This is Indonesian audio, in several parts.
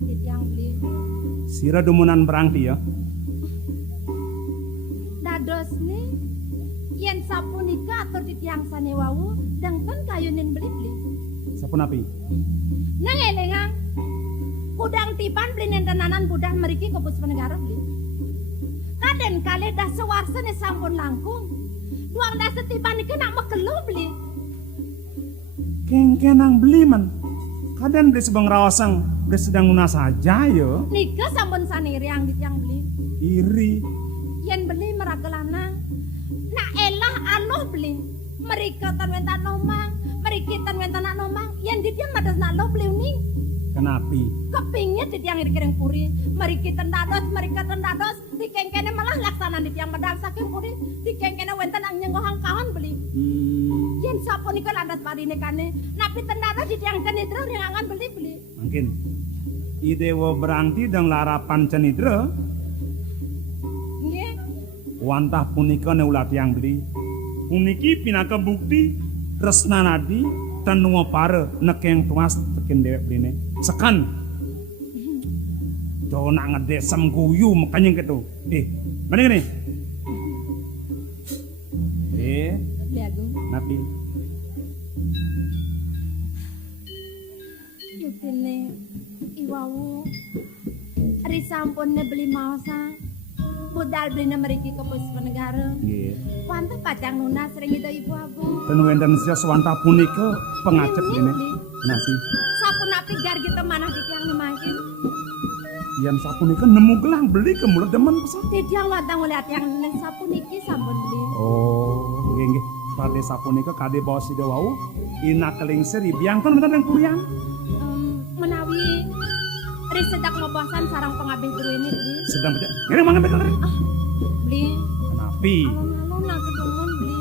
Titiang beli. Sira dumunan berangti ya. Dados nih. Yen sapunika atur titiang sane wau dengken kayunin beli-beli. Sapun api? Nang elengang. Kudang tipan beli nentenanan budal meriki ke Puspanegara beli. Kaden kali dah sewarsene sampun langkung. Duang dah setipan iki nak mekelu beli. Kengkenang beli man. Kaden beli sebang rawasang beli sedang guna saja yo. Nika sampun saniri yang ditiang beli. Iri. Yen beli meragelanang. Nak elah aloh beli. Mereka tanwentan nomang. Mereka tanwentan nak nomang. Yen ditiang madas nak lo beli uning. Kenapi? Kepingnya ditiang dikiring puri. Mereka tendados. Dikengkene malah laksana ditiang medal saking puri. Dikengkene wenten ang nyengohang kawan beli. Yen sapo nika landas parine kane. Napi tendados ditiang cenidra ringangan beli-beli. Mungkin. Idewo berangti dan larapan cenidra. Nggih. Wantah punika neulat yang beli. Puniki pinaka bukti resna nadi tenungo pare nekeng tuas tekin dewek beli sekan. Do nak ngedesem guyu makanya gitu. Mana gini? Liagung. Napi. Yutine iwawu. Ari sampune beli maosa. Budal beli meriki ke Puspanegara. Nggih. Wantah pacang nuna sering itu ibu abu. Ten wenten sia swanta punika pengacep gini. Napi. Sapu napi gar kita manah di tiang nemangkin. Yang sapu nika nemu gelang beli ke mulut demen pesan. Di tiang wantang ngeliat yang neng sapu niki sampun beli. Oh, nggih. Pada sapu nika kade bawa si wau ina kelingsir biangkan bentar yang puriang. Menawi Ri sedak ngobosan sarang pengabih guru ini beli. Sedang baca. Ngene mangan betul Ri. Beli. Kenapi? Alon-alon nak kedumun beli.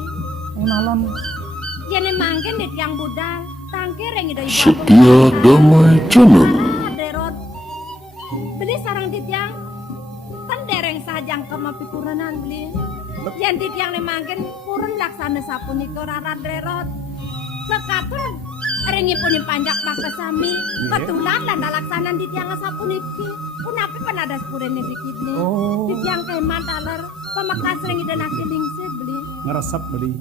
Alon. Jene mangken di tiang budal. Tangke reng ida ibu. Setia Damai Channel. Derot. Beli sarang di tiang. Kan dereng sajang kemapikuranan beli. Yen di tiang ne mangken purun laksana sapunika rara derot. Sekatun rengipun panjak makasami. Betulan lan laksanan di tiang sapuniki. Punapi penadas purene dikidni. Di tiang keman taler. Pemakas reng ida nasi lingse beli. Ngeresep beli.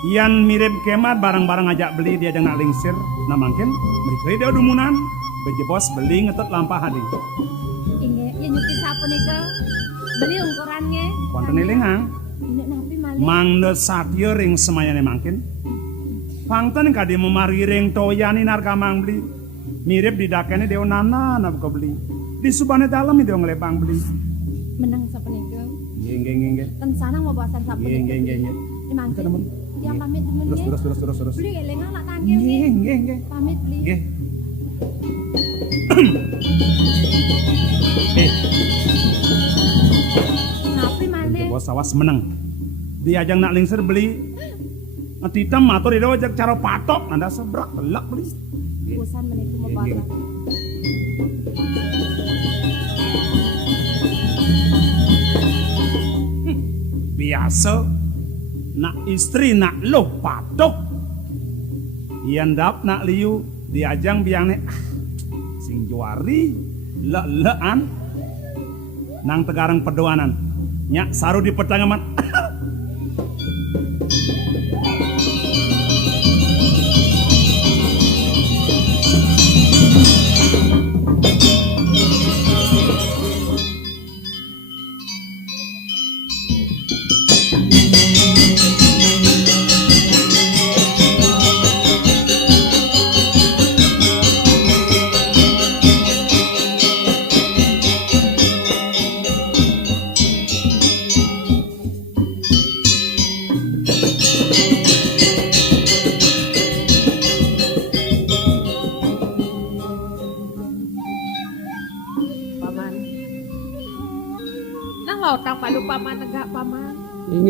Ian mirip kemat barang-barang ajak beli dia jangan lingsir. Nah mungkin mereka dia dumunan. Beje bos beli ngetet lampah hadi. Inge, ya nyuti sapunika. Beli ukurannya. Konten ilingang. Ini napi malih. Mangde satya ring semayane mangkin. Pangten kade memari ring toyani narkamang beli. Mirip didakene dewa nana nabko beli. Di subane dalam itu ngelepang beli. Menang sapunika. Nggih. Ten sana mau bahasan sapunika. Nggih. Di mangkin. Yang pamit temen Terus. Beli elengang nak tangke nggih. Nggih. Pamit beli. Nggih. Napi malih. Bos awas menang. Diajang nak lingsir beli. Ngetitem atur ida wajak cara patok nanda sebrak telak beli. Usan menitu mau bahasan. Biasa nak istri nak loh patok. Iyan dap nak liu diajang biang sing juari le-lean nang tegarang perdoanan nyak saru di pertangaman. Paman negak paman.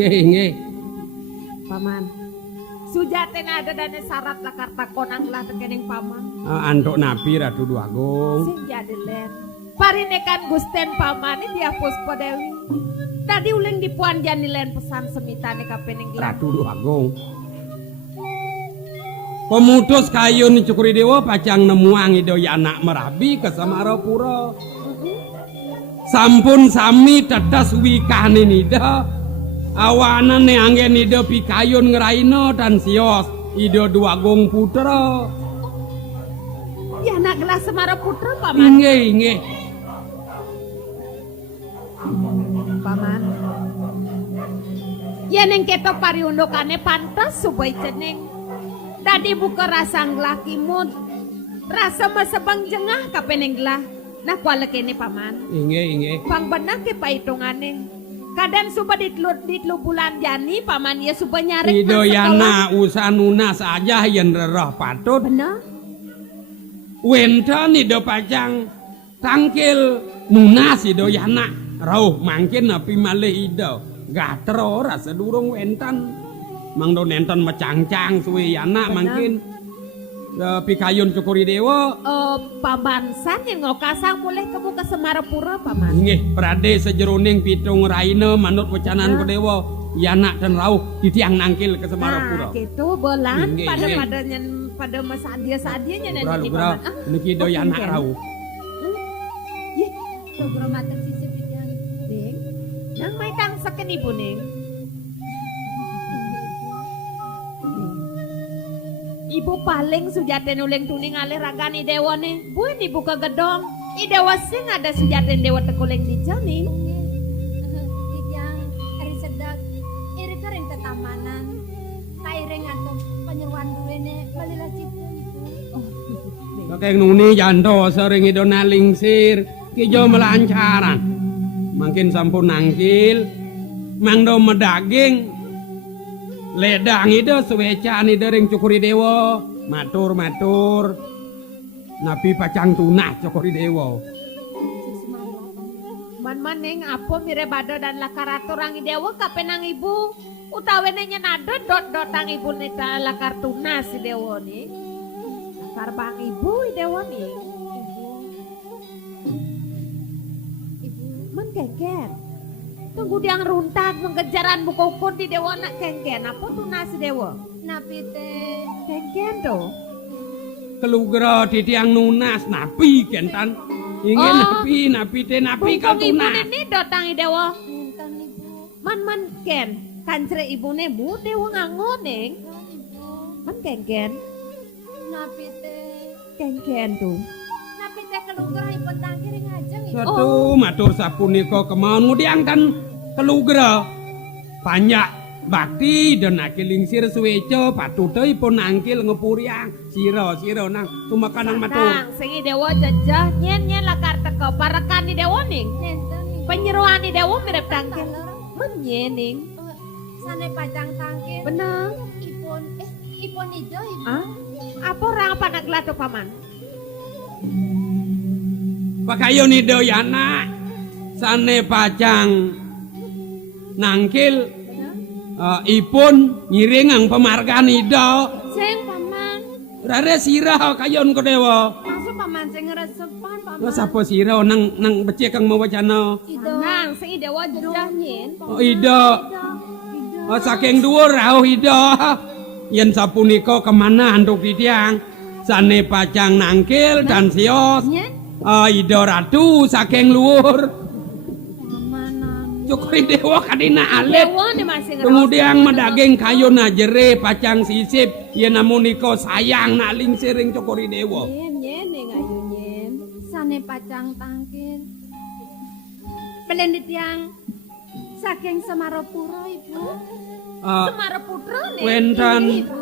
Inge. Paman. Sujaten ada dan syarat lah karta konang lah tekening paman. Antuk napi Ratu Duagung. Sing jadi len. Parinekan Gusten paman ini dia Puspa Dewi. Tadi uling di puan jani len pesan semitane kapening Ratu Duagung. Pemutus kayun Cukuri Dewa pacang nemuang ido anak merabi ke Samarapura. Sampun sami tetes wikane nida. Awanan neanggen ido pikayun ngeraino dan sios ido dua gong putra. Ya anak gelas Semaraputra paman. Inge. Paman. Ya neng keto pariundukane pantas subai ceneng. Dadi buka rasa nglaki mud. Rasa masabang jengah kapeneng gelah. Nah kuala kene paman. Inge. Pang benak ke paitungane. Kadang suba ditlu bulan jani paman ya suba nyarek. Ido yana usanuna saja yang rerah patut. Bener? Wenten ido pacang tangkil nunas ido yana. Rauh mangkin api malih ido. Gatro rasa durung wenten. Mang do nenten macang-cang suwe yana mangkin. Pikayun Cukuri Dewa. Pamansan yang ngokasang mulai kamu ke Semarapura paman. Nggih, prade sejeroning pitung raine manut wacanan ku Dewa. Yana dan rauh ditiang nangkil ke Semarapura. Nah, gitu bolan Nggih, pada masa dia-sadianya Bro, nanti paman. niki do yana rauh. Yeh, program mata sisi bidang. Ding, nang may tang saken ibu ning. Ibu paling sujate nuling tuning alih ragani dewa nih. Buin ibu ke gedong. I dewa sing ada sujaten dewa tekuling di jani. Kijang, eri sedak, iri kering ketamanan, kairing atau penyeruan duwene, balilah cipu ibu. Kakek nuni janto sering ido nalingsir. Kijo melancaran. Makin sampun nangkil. Mangdo medaging. Ledang itu suwecan itu ring Cukuri Dewa. Matur. Napi pacang tunah Cukuri Dewa. Man ning apa mire bado dan lakaratur rangi dewa kapenang ibu. Utawene nyenado dot-dotang ibu nita lakar tunas si dewa nih. Lakar bang ibu i dewa nih. Ibu man kengken. Tunggu diang runtak mengejaran buku ukun di dewa nak kengken. Apa tunas si dewa? Napi teh, Kengken tuh. Kelugra di tiang nunas napi kentan. Ingin napi kau Bungkong ibu tunas. ini dotang i dewa. mintan ibu, Man ken. Kancre ibu bu dewa ngangon neng. ibu, Man kengken. napi teh, Kengken tuh. napi teh kelugar ibu tangkiring ajeng ibu. Satu matur sapunika kemauan ngudiangkan kelugra. Banyak bakti dan nakilingsir suweco patutipun nangkil ngepuriang. Siro nang tumakanang matur. Nang singi dewa jajah nyen lakar teko parakan di dewa ning. Nenten ibu, Penyeruan di dewa mirip tangkil. Menyening. sane pajang tangkir, Bener. ipun ijo ibu. Ah? Apa orang apa nak gelado paman? Pakayo ni doyana sane pacang nangkil ipun ngiringang pemargan ido. Sing paman, Rare sirah kayon ko dewa. masuk paman sing ngeresepan paman. Sapa sirah nang becek kang mawacana. Ido, Nang singi dewa jajah nyen. Ido. Saking dhuwur rauh ido. Yen sapunika kemana handuk ditiang sane pacang nangkil dan sios. nyen, Ido ratu saking luhur. paman, Cukuri Dewa kadina alit. Dewa nih masih Kemudian medaging kayu najere pacang sisip. Yen namuniko sayang nak lingsering Cukuri Dewa. Nyen ayo nyen. sane pajang tangkir. Belendit yang saking Semarapura ibu. Semaraputra nih. Wenten Ibu,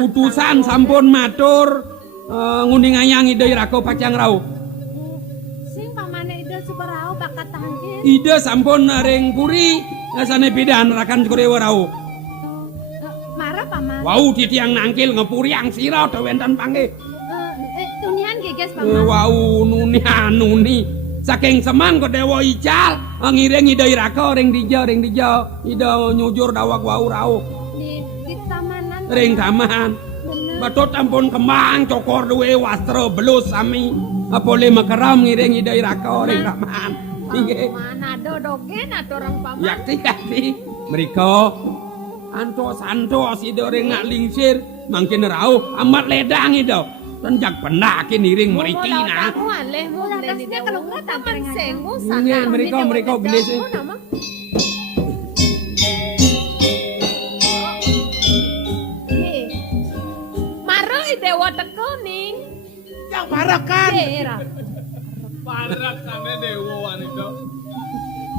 utusan sampun matur nguning ayang ide rako pacang rauh. sing pamane ido subarau bakat tangkir. Ide sampun ring puri sane bidan rakan Cukuri Dewa rauh. Marah paman. Wau titiang nangkil ngepuriang sira do wenten panggih. Tunian geges paman. Wau nuni saking semang ke Dewa ical ngiring ide rako ring dijo ide nyujur dawak wau rauh Di tamanan. ring taman. Bener. Batot ampun kemang cokor duwe wastro belus sami apole makeram ngiring ide rako ring taman. Inggih. Mana dodogen atau orang paman? Yakti mriko antos ide ring nak lingsir mangkin rau amat ledang itu tenjak pendakin iring meriki nah Atasnya kalau nggak tampering aja. Ini mereka gelis Maro dewa teko ning. Yang parakan. Parakane dewoan itu.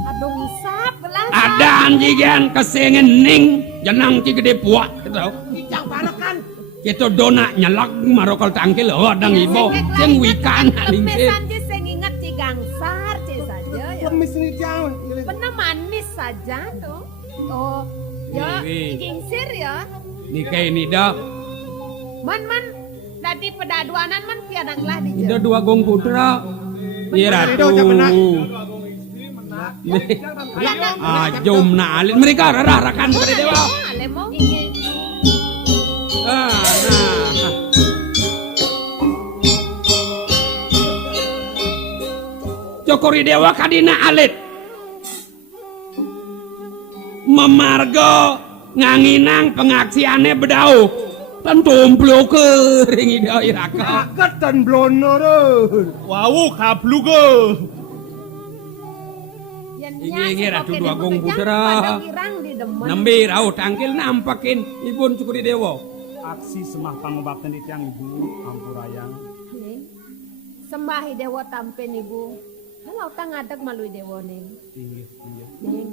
Aduh sap gelas. ada anjigan kesengen ning jenang ci gede puak gitu Yang parakan. kita dona nyelak marokol tangkil hodang ibo sing wikan ning Pesan je sing inget ci gangsar ci saja ya. Lemis ini jauh. Pernah manis saja tuh. Oh, ya gingsir ya. nikae ini dah Man dadi pedaduanan man piadang lah di Ida dua gong putra iya ratu jom na alin mereka rarakan pada dewa Lemo. nah Cokori dewa kadina alit memargo nganginang pengaksiannya bedau tentumplo kering ida iraka Kaget dan blono Wau kablugo. Ingi ratu dua gong putra nembe rau tangkil nampakin ibun cukuri dewa Aksi semah pangobaktan di tiang ibu ampurayang. Sembahi dewa tampen ibu. Kalau tang ngadeg malu dewa ning. Iya. Ning.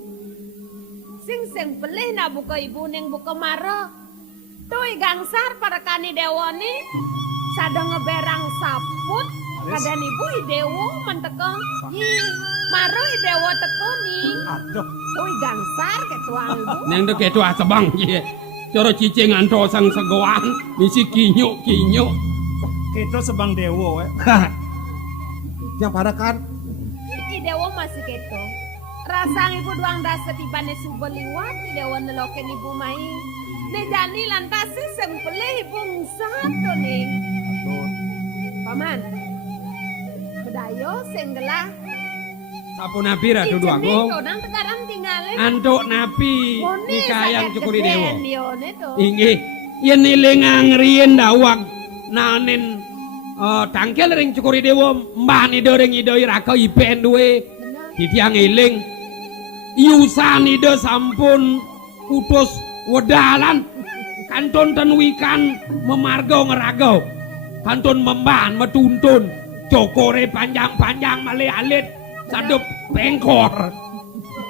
Sing pelih na buka ibu ning buka maro. Tuy gangsar para kani dewa ning. Sada ngeberang saput. Kadan ibu dewa menteko. Maro dewa teko ning. Aduh, Tuy gangsar ketuang ibu. neng dek itu asabang ye coro cicing anto sang segoan misi kinyo kita sebang dewo Yang parakan. I dewa masih keto. Rasang ibu doang dasa tibane subuh liwat. I dewa neloken ibu mai. Ne jani lantas sempele ibu satu nih. Paman. Kedayo senggela. sapu napi ratu dua gong Nang tegaran tinggalin. anto napi nikayang cukuri dewa Itu. ingi yen nilingang rien dawag nanen tangkel ring cukuri dewa mbah nido ring ido iraka ipen duwe ditiang iling iusan ido sampun utus wedalan kanton tenwikan memargo ngeragau kanton memban metuntun cokore panjang-panjang male alit sadup pengkor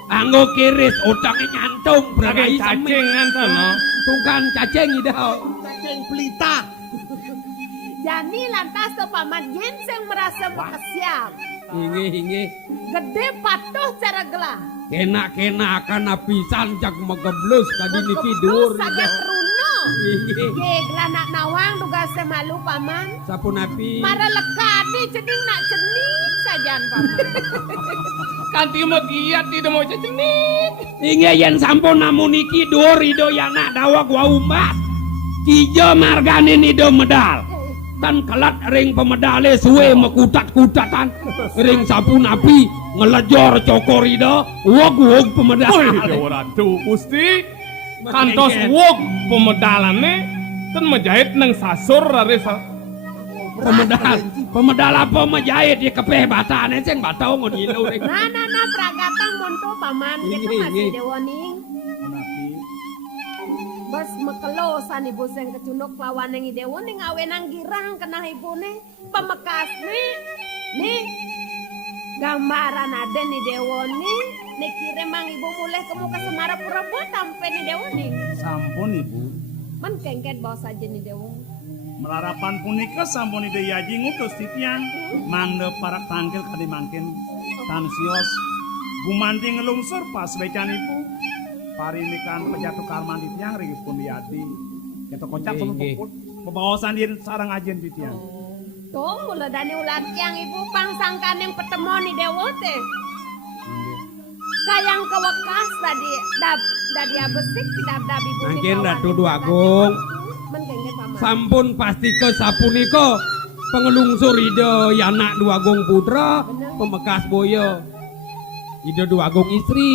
anggo kiris utangnya nyantung Pakai berai cacing kan no. tungkan cacing idau Cacing pelita. Jani lantas tuh paman Jenseng merasa berkesiap. inge Gede patuh cara gelah. kena akan napisan jak megeblus kadini tidur Saja teruno. inge Ye gelanak nawang duga semalu paman. sapu napi Mara lekani ceding nak cenik sajan paman. Kanti mah giat tidak mau cecenit. inge yen sampun namun iki dur ido yana dawak wa umbas kijo margane nido medal tan kelat ring pemedale suwe mekutat-kutatan ring sapu napi ngelejor cokorido wog pemedal Dewa ratu Gusti. Kantos wog pemedalane kan menjahit nang sasur rare pemedal apa menjahit di kepeh batane ceng batau ngodilu ring Nah pragatan monto paman kita Iya. masih dewaning. napi Bas mekelosan ibu seng kecunuk lawan yang idewo ning awenang girang kena ibu nih pemekas nih gambaran ada nih dewo nih kira mang ibu mulai ke muka semara pura-pura tampe nih dewo nih sampun ibu. men kengket bawa saja nih dewo Melarapan punika sampun ide yaji ngutus titiang mangde para tangkil kadi mangkin tansios gumanti ngelungsur pas becan ibu parinikan pejatu karman titiang ringgit pun diadi kita kocak sama Nggih. puput pebawasan dia sarang ajen titiang tuh mulai dani ulat yang ibu pangsangkan yang pertemuan nih dewo teh kayang kewekas tadi dadi abesik tidak dabi ibu Mangkin Ratu Duagung. men kengket paman sampun pasti ke sapuniko pengelungsur ide yana Duagung putra pemekas boyo ide Duagung istri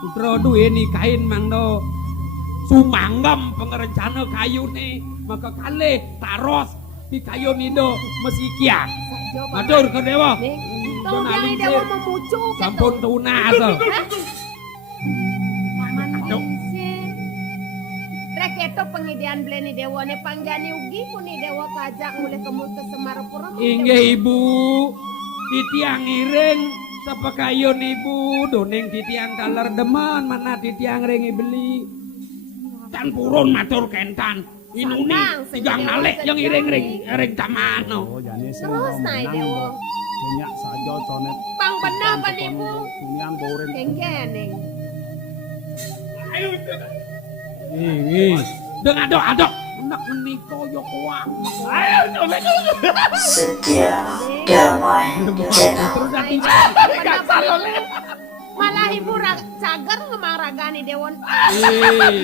putra duwe nikahin mangdo sumanggam pengerencana kayune maka kalih taros pikayon ido mesikia matur ke dewa Nih, Dona tong yang Lingsir. dewa memucu gitu. sampun tunas Paman Aduh. Lingsir. Rek itu pengidian beleni dewa ne panggani ugi kuni dewa kajak mulai kemul ke Semarapura. inggih ibu titiang iring sepekayon ibu doning titiang kaler demen mana titiang ringi beli tan purun matur kentan inuni Sandang, tigang sing nalek dewa yang iring ring tamano Oh jane sing Terus naik dewa. Senyak saja conet. Pang bener pan ibu. Kunyang boren. Kengkeneng. Ih, deng adok nak menika yo kuat. Terus nanti Malah ibu cager ngemang ragani dewon.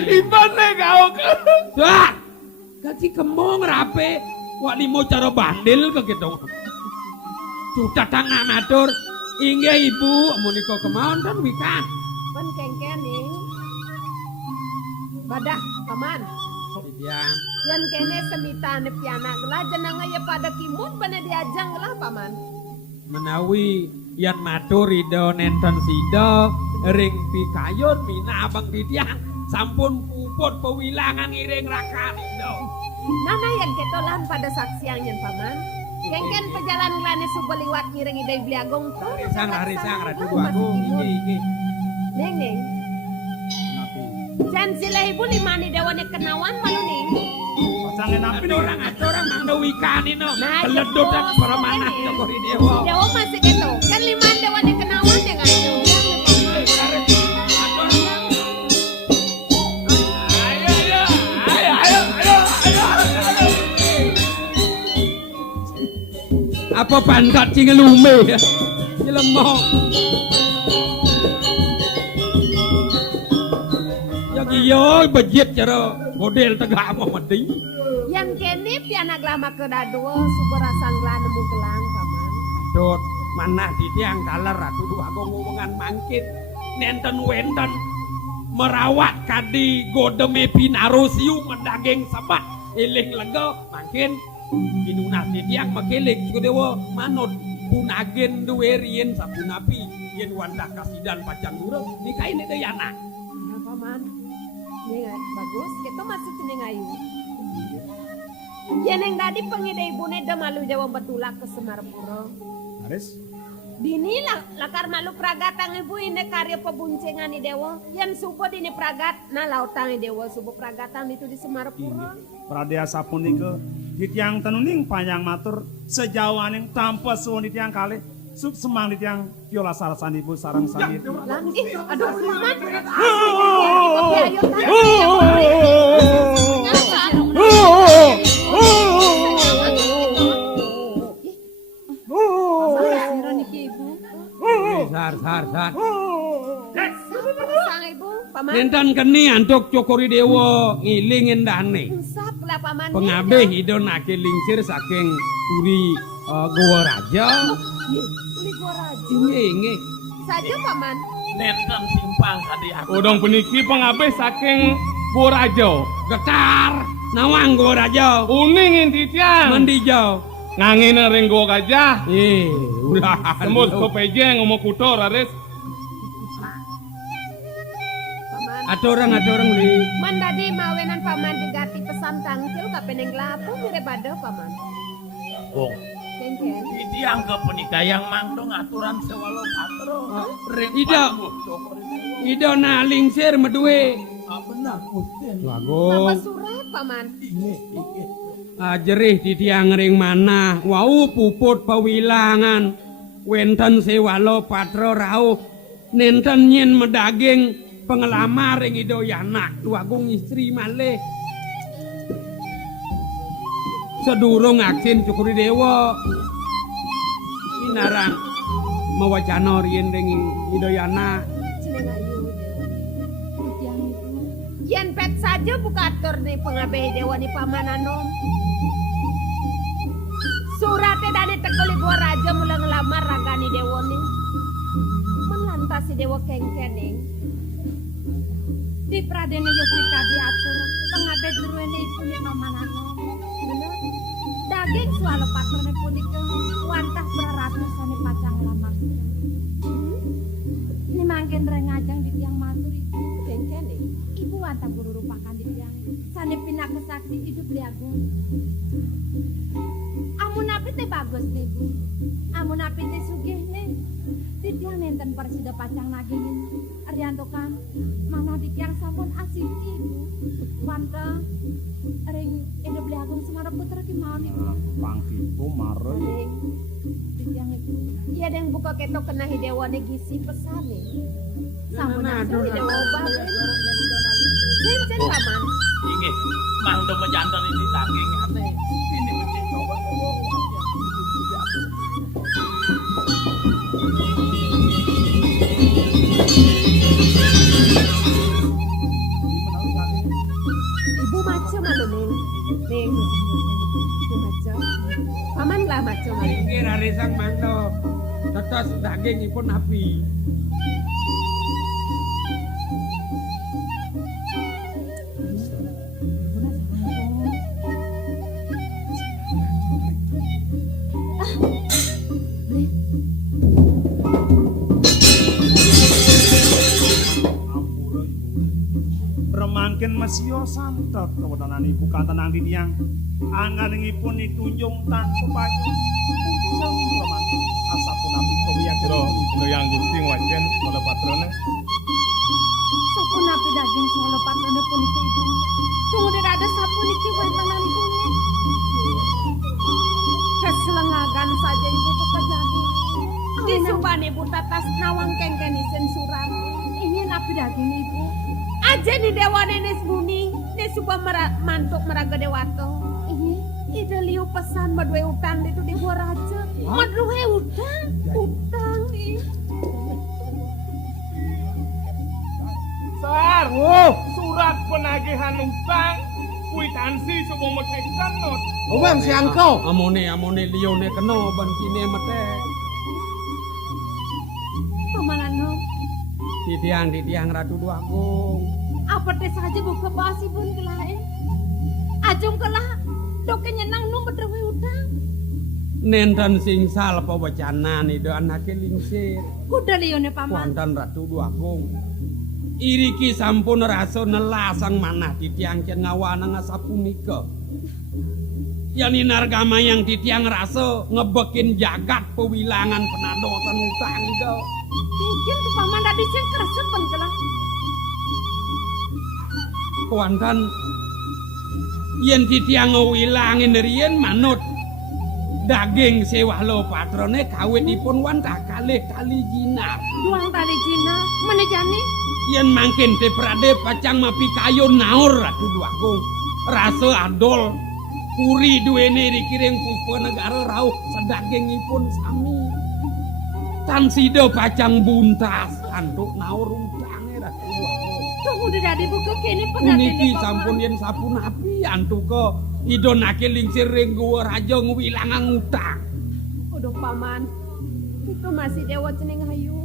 Ibane kau ke. dah. Gaji kemong rape wak limo cara bandil ke gitu. Sudah tangga matur. Inggih ibu menika kemauan kan wikan. Pan kengkeneng. Badak paman. Ya, Yan kene semita ne piana gelah jenanga ya pada kimut pada diajang gelah paman. menawi yan matur ida nenten sida ring pikayon mina abang titiang sampun puput pewilangan iring rakan ida. Nana yang ketolan pada saksiang yan paman. Kengken pejalan gelane subeliwat ngiring idai bliagong to. Harisang ratu Masih aku kimut. iki. Neng neng. Jan sila ibu limani dewani kenawan malu nih. Pacangen api nih. Orang mangdo wikani no. Nah, Keledut jepos, dan para manah ini. joko di dewa. Dewa masih gitu. Kan liman dewani kenawan ya kan. Apa pantat cingelume ya? Nyelemo. Ya kiyo bejit cara model tegak mau mati. Yang kene piana glama ke dadua suberasang gelana mu gelang paman. Dot mana titiang kaler ratu dua ngomongan mangkit nenten wenten merawat kadi godeme pinarosiu mendaging sabat eling lega makin kinunah titiang makeling sudewa manut punagen duwe rien sapunapi yen wandah kasidan pacan durung nikahin itu yana Nah paman. Nih bagus. Kita masih cening ayu. Yan yang tadi pengide ibu ne malu jawa betulak ke Semarapura. Haris. Dini lakar malu pragatang ibu ini karya pebuncengan di dewa. Yang subuh dini pragat, nah lautang dewa subuh pragatan itu di Semarapura. Pradea sapunika titiang tenuning panjang matur sejauh aning tanpa suwun titiang kalih suk semang titiang piola sarasan ibu sarang sangit. Langgi, aduh paman. sar Sang ibu, paman. nenten keni antuk cokori dewa ngiling endane Sap lah paman. pengabeh idon ake lingsir saking uri goa raja Uli gua raju. inge Saja paman. Nenten simpang kadi aku. Udang peniki pengabe saking Borajo. getar nawang goa raja Uningin titiang. mandi jauh Ngangin ring go gajah. ulah Tembus ko pejeng ngomong kutor ares. Paman. aturang li Mandadi mawenan paman digati pesan tangkil kapeneng lapu mire bado paman. Wong, Kengken. titiang ke penikayang mangdong aturan sewalo patro. Ring Ida. panggung, cokori dewa. ido na lingsir medue Benar, Gusti. Apa bagus surat paman? jerih di tiang ring mana wau puput pewilangan wenten sewalo patro rauh nenten nyen medaging pengelamar ring ido yanak luagung istri malih sedurung aksin cukuri dewa inarang mawacana rien ring ido yanak Ceneng ayu dewa. Titiang itu. Yen pet saja buka atur nih pengabeh dewa ni paman anom. Suratnya dari tekoli gua raja mulai ngelamar ragani dewa nih. Melantasi dewa kengkening. Di Pradene Yustika diatur pengade jeruene ibu ni pamanano. Bener. Daging swalo patrone punika wantah beraratusane pacang lamar. Ini mangken rengajang di tiang matur ibu. Kene. Ibu wantah guru rupakan di tiang. Sane pinak kesaksi hidup li agung. Amun api teh bagus nih bu. Amun api teh sugih nih. Di tiang nenten persida pacang nagingin. Arianto kan mana di tiang sampun asiti bu. Wantah ring hidup li agung semara putra gimana ibu. Pangkitu mare. Ring di tiang itu. Iya yang buka ketok kena hidewane gisi pesane. Sampun asli hidewa obat. Cincin paman. Inggih, mandung menjantan ini daging ate. Ini mesti coba. Ibu macam anu Neng. Neng. Ibu macam. Paman lah macam anu. Inggih rarisang mangdo. Tetes dagingipun api. Remangken mesio santet kewedanan ibu kantenang di tiang. Anganingipun ditunjung tanpa payu. Pucung remangken asapun api kawiyaken. Lo yang Gusti wajen oleh patrone. Sapun api daging solo patrone punika ibu. Tunggu tidak ada sapun iki wentanan ibu nih. Keselengagan saja ibu pekerjaan ini. Disuban ibu tatas nawang kengken isen surat. Ingin api daging ibu. Aja di dewa nenes bumi. Disuba mantuk meraga dewato. Ini ide liu pesan madwe utang itu di gua raja. Madwe utang. Utang nih. Sar, surat penagihan utang kwitansi sebelum metekan not. Umam si angkau. Amone lione kena ban kine mate. Pamanan no. Di tiang Ratu Duagung. Apa teh saja buka basi pun kelah Ajung kelah. Doke nyenang no bedrewe utang. Nenten singsal pawacanan itu anake lingsir. Kuda lione paman. Wonten Ratu Duagung. Iriki sampun rasa nelasang manah di tiang cengawana ngasapunika. Yani nargama yang di tiang rasa ngebekin jagat pewilangan penadosan utang itu. Mungkin ke paman tadi sing kersepen kelah. Wonten yen di tiang ngewilangin riyen manut daging sewalo patrone kawitipun wantah kalih kali jinar. Duang tali Cina menejani. Yen mangkin te prade pacang mapi kayo naur Ratu Duagung. Rasa adol puri duwene dikiring puspa negara rauh sedagingipun sami. Tan sida pacang buntas antuk naur utange Ratu Duagung. Tunggu dadi buka kene pengatene Puniki sampun yen sapun api antuka idonake lingsir ring guwa raja ngwilangang utang. Udah paman. Itu masih dewa ceneng hayu.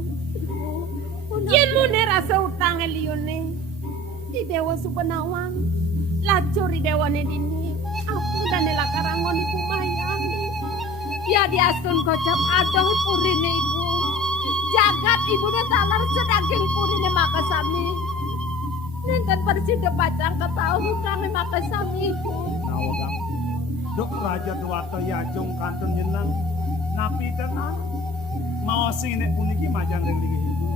Yen mune rasa utang liune. Di dewa supenawang. Lacur di dewane dini. Aku dan lakarangon ibu mayang. Ya diasun kocap adol purine ibu. Jagat ibu de talar sedaging purine makasami. Nenten persida pacang ketahu kami makasami ibu. Nawagang. Dok Raja Dewata Yajong kantun jenang. Napi tenan. Mau sing nek puniki majang ring ibu.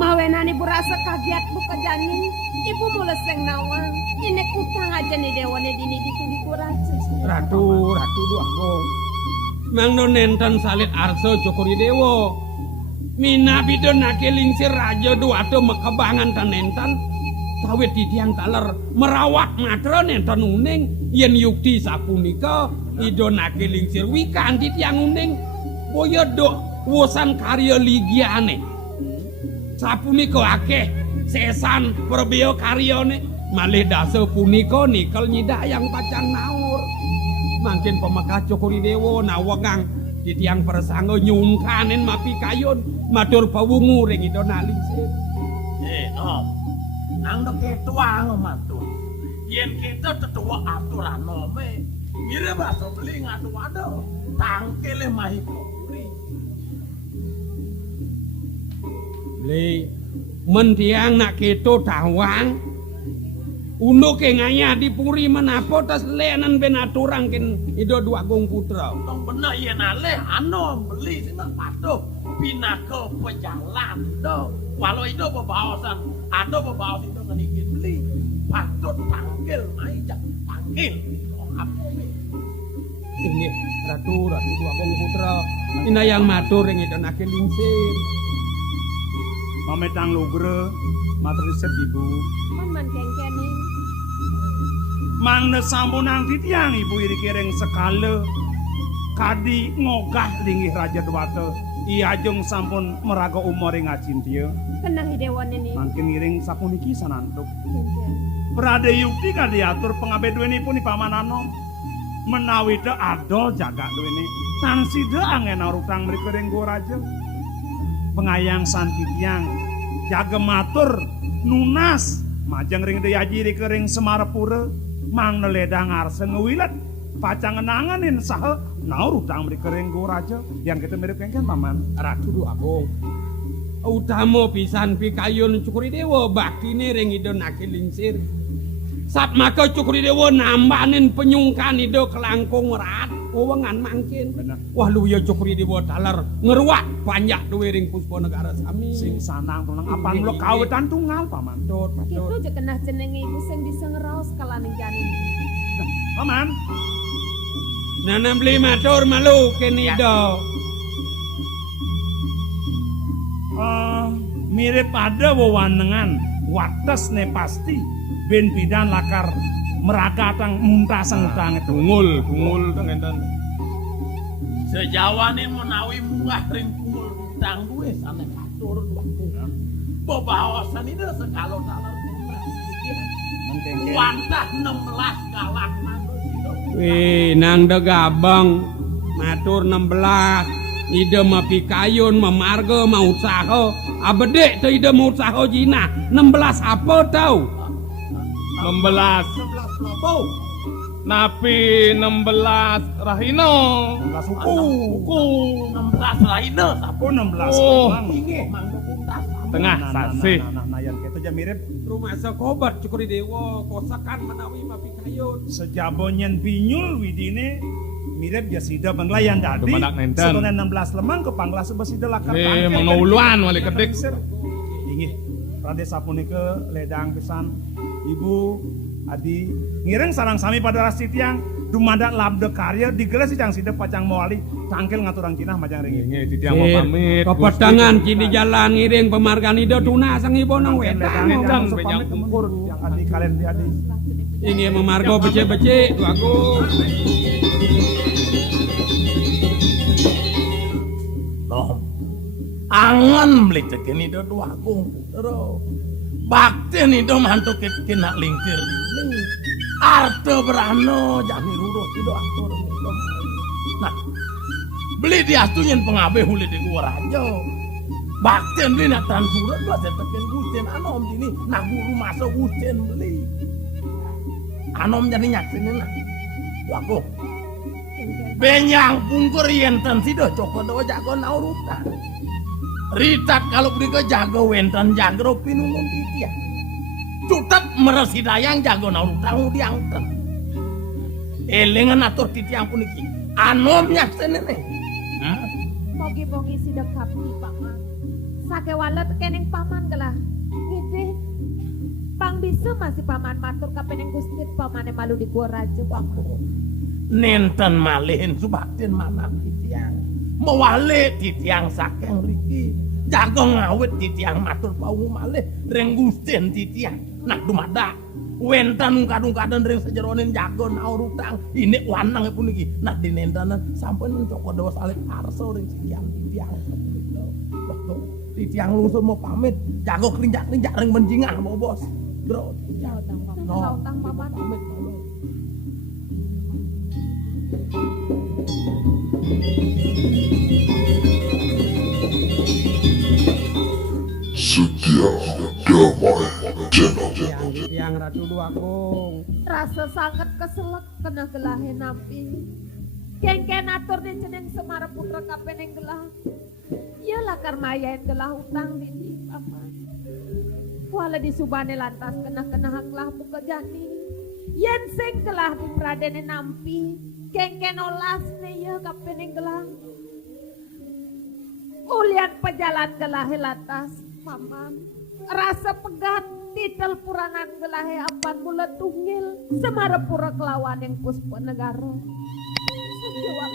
Mawenan ibu rasa kagiat buka janin. Ibu mulai seng nawang. Ini utang aja nih dewane dini dituli kuraja. Ratu Duagung. Mangno nenten salit arsa Cokori Dewa. Mina bidonake lingsir raja duato mekebangan tan nenten. Kawit di tiang taler merawat matra nenten uning. Yen yukti sapunika idonake lingsir wikan di tiang uning. Boyo dok wosan karya ligiane. Sapunika akeh sesan perbeo karyane malih dasa punika nikel nyidayang pacang naur. Mangkin pemekah Cokori Dewa nawegang di tiang persangga nyungkanen mapi kayon matur pawungu ring idona lingsir. Nom. Nang ketua mantu. Yen kita tetua aturan nome. Mire baso beli ngadu ado. Tangkele mahi kopri. Le mentiang nak keto tawang. Undo ke ngaya di puri menapo tas leanan ben aturang ken ido dua gong putra. Tong bener yen ale anom beli sina patuh. Pinaka pejalan do. Walau itu bebawasan, ada bebawas itu ngenikin beli. Patut panggil maijak panggil. Ini ratu dua gong putra. Ina yang matur yang itu nak lingsir. Mametang lugre matur riset ibu. Man kengkening. Mangda sampunang titiang ibu iri kireng sekala. Kadi ngogah linggih Raja Dewata. Iya jeng sampun meraga umur ing acintia. Kenang hidewan ini. Mangkin ngiring sapuniki sanantuk. Kengken. Berada yukti kan diatur pengabe duweni pun di pamanano. Menawi de adol jaga duweni. Tansi de angen arutang mereka renggo raja. Pengayang santitiang. Jaga matur nunas. Majang ring de yajiri kering semarapura. Mang neledang arsen ngewilat. Pacang ngenanganin sah. Naur utang mereka renggo raja. Yang kita mirip kengken paman. Ratu dua gong. Utama pisan pikayun cukuri dewa baktine ring ido nak lingsir. Sat maka cukuri dewa nambanin penyungkan ido kelangkung rat. Wewengan mangkin. Bener. Wah lu ya cukuri dewa talar ngeruak panjak duwe ring puspa negara sami. Sing sanang tulang apaan lo kawetan tunggal paman. Patut, Gitu patut. aja kenah jenenge ibu sing bisa ngeraos kalaning janin. Paman. Nana beli matur malu kini ido. Mirip ada wewanengan wates ne pasti ben bidan lakar merakatang muntasang utang itu. Tungul tengendan. Sejawane menawi munggah ring kumul utang duwe sane katur waktu. Bebawasan itu sekalo dalam wantah 16 galak manus itu. Wih, nang degabang matur 16. Ide mah pikayun, memarga, mau usaha. Abede tu ide mau usaha jina. 16 apa tau? 16 11 lapo. Napi 16 Rahino. 16 suku. Uku 16 lainnya Aku 16 Oh. orang. inge mangga puntas. Tengah sasih. Nah, yang kita aja mirip Rumah sekobat cukuri dewa. Kosakan menawi mah pikayun. sejabonyen binyul widine mirip jasida banglayan tadi. Dumadak nenten. Setelah 16 lemang ke panglas sebesida lakar Nih mengauluan wali kedik. Ingih Rade sapunika ledang pisan ibu adi ngireng sarang sami pada rastitiang dumadak labde karya digeles cang sida pacang moali tangkel ngaturang Cina majang ringi. Ini titiang mau pamit. Kepetangan kini jalan ngiring pemargan ide tuna sang ibu nang wedang. Wedang, Yang banyak sepamit kemenkur yang adi kalian di adi. Ini memargo becek-becek tu aku. Nom. Angan beli cekin itu dua agung putero. Bakti itu mantu kena lingkir. Arte berano jami ruruh itu aktor. Nah, beli diastunya pengabe huli di gua raja. Bakti beli nak transurat gua saya tekin gusten anom ini. Nak guru masuk gusten beli. Anom jadi nyaksinin lah. Waku. Benyang pungkur yenten sido coko do jago naurutan. Ritat kalau beli ke jago wenten jago pinungun titia. Tutup meresi dayang jago naurutan diangkat. Elengan atur titiang puniki. Anom nyaksinin nih. Pogi-pogi si dekap di paman. Sake walet keneng paman gelah. Gede. Pang bisa masih paman matur kapeneng gustit pamane malu di gua raja waku. Nenten malihin subaktin manam titiang. Mewale titiang sakeng riki. Jago ngawet titiang matur pau malih reng gusten titiang. Nah dumada. Wentan ungkad-ungkadan reng sejeronin jago naurutang. Ini wanang pun iki. Nah dinentanan sampai mencoko dewa salib arso reng titiang. Titiang lungsur mau pamit. Jago kerinjak-kerinjak reng menjingah mau bos. Bro, titiang. Tautang paman. Pamit malu. Setia damai Channel. Yang Ratu Duakung. Rasa sangat keselak kena gelahe nampi. Kengken atur di ceneng Semar putra kapeneng gelah. Iyalah karena yang gelah utang di paman. Wala di subane lantas kena haklah buka jani. Yen sing gelah di pradene nampi. Kengken olas ne ya kapeneng gelah. Ulian pejalan gelahe lantas paman. Rasa pegat titel puranan gelahe apan mula tunggil Semar pura kelawan yang puspa negara. Jawa